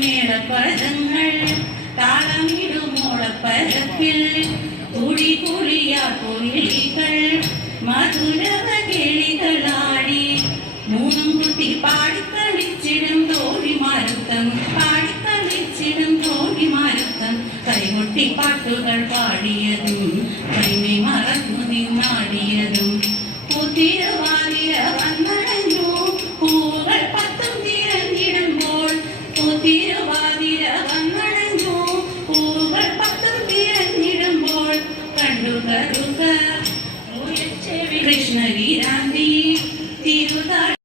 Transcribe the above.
മേളപ്പദങ്ങൾ താളമിടുമോളപ്പരപ്പിൽ കുടി കുളിയാ കോയിലികൾ മധുരവകേളികളാടി മൂന്നും കുട്ടി പാടിക്കളിച്ചിടും തോഴിമാരുത്തം പാടിക്കളിച്ചിടും തോഴിമാരുത്തം കൈകൊട്ടി പാട്ടുകൾ പാടിയതും